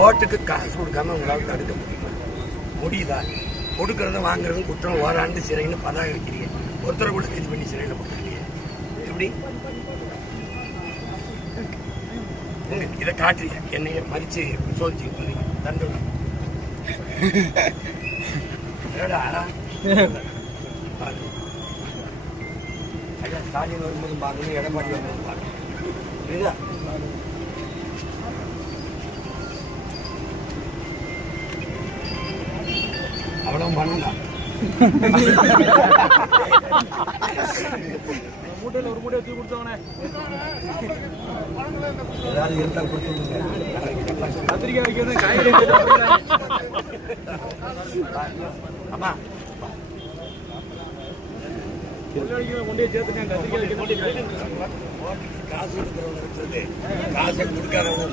ஓட்டுக்கு காசு கொடுக்காம உங்களால் தடுக்க முடியுமா? முடியுதா? கொடுக்கறத வாங்குறதும் குற்றம், ஓராண்டு சிறைன்னு பதாக வைக்கிறீங்க. ஒருத்தரை கூட கைது பண்ணி சிறையில் போட்டுருக்கீங்க. எப்படி இதை காட்டுறீங்க? என்னைய மறிச்சு சோதிச்சு தண்டனை ஸ்டாலின் வரும்போது பார்க்கணும், எடப்பாடி வரும்போது பார்க்கணும். புரியுதா? அவ்வளவு பண்ணலாம். மூட்டையில் ஒரு மூட்டையை தூக்கி கொடுத்தவனே ஏதாவது இருந்தால் கொடுத்துருங்க. கத்திரிக்காய் வைக்கிறது காய்கறி ஆமா கொண்டே சேர்த்துக்கேன். கத்திரிக்காய் காசு கொடுக்குறவங்க இருக்கிறது, காசை கொடுக்காதவங்க